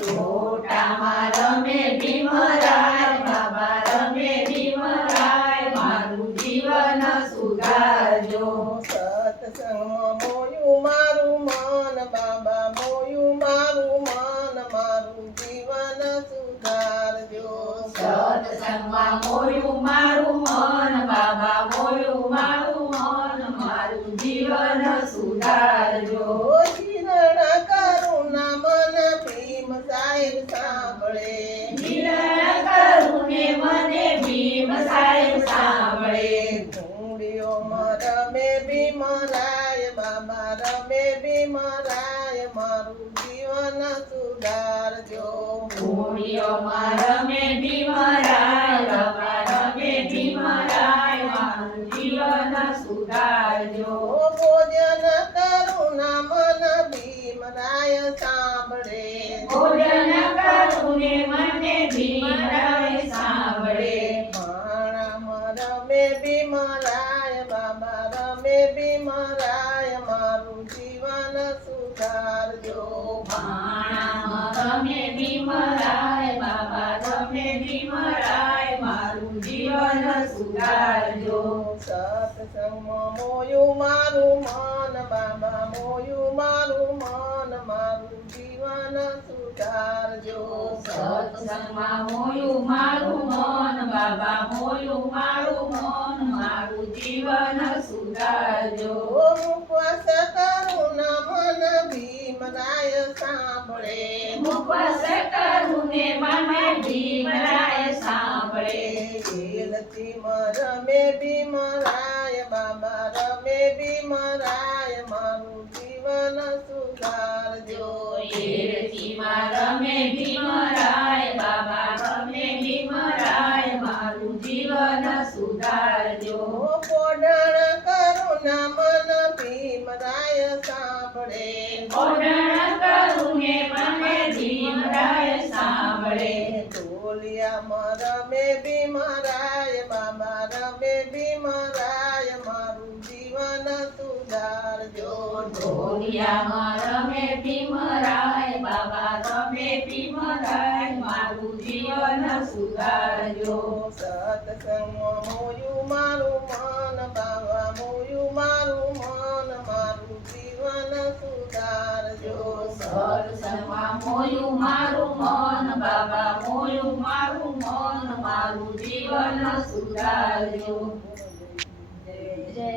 લોટામાં રમે ભીમરાય, બાબા રમે ભીમરાય, મારું જીવન સુધારજો. સત્સંગમાં મોયું મારું મન, બાબા મોયું મારું મન, મારું જીવન સુધારજો. સત્સંગમાં મોયું મારું મન, બાબા મોયું મારું મન, મારું જીવન સુધારજો. જીરણ કરુણા મન ભીમ સાહેબ સાંભળે, જીરણ કરુણે મને ભીમ સાહેબ સાંભળે. ધૂળીઓમાં રમે ભીમરાય, બાબા રમે ભીમરાય, મારું જીવન સુધારજો. ધૂળીઓમાં રમે ભીમરાય, બાબા રમે ભીમરાય, મારું જીવન સુધારજો. ભોજન કરુણા મન ભીમરાય સાંભળે, ભોજન કરુણે મને ભીમરાય સાંભળે. માણામાં રમે ભીમરાય, બાબા રમે ભીમરાય, મારું જીવન સુધારજો. ભાણામાં રમે ભીમરાય, બાબા રમે ભીમરાય, મારું જીવન સુધારજો. સત્સંગમાં મોયું મારું મન, બાબા મોયું મારું મન, મારું જીવન સુધારજો. સત્સંગમાં મોયું મારું મન, બાબા મોયું મારું મન, મારું જીવન સુધારજો. ઉપવાસ કરુણા મન ભીમરાય સાંભળે, ઉપવાસ કરુણે મને ભીમરાય સાંભળે. એલચીમાં રમે ભીમરાય, બાબા રમે ભીમરાય, મારું જીવન સુધારજો. એરચીમાં રમે ભીમરાય, બાબા રમે ભીમરાય, મારું જીવન સુધારજો. પોઢણ કરુણા મન ભીમરાય સાંભળે, ઓઢણ કરુણે મને ભીમરાય સાંભળે. ઢોલિયામાં રમે ભીમરાય, બાબા રમે ભીમરાય, મારું જીવન સુધારજો. ઢોલિયામાં રમે ભીમરાય, બાબા રમે ભીમરાય, મારું જીવન સુધારજો. સત્સંગમાં મોયું મારું મન, બાબા મોયું મારું મન, મારું જીવન સુધારજો. સત્સંગમાં મોયું મારું મન, બાબા મોયું મારું મન, મારું જીવન સુધારજો. જય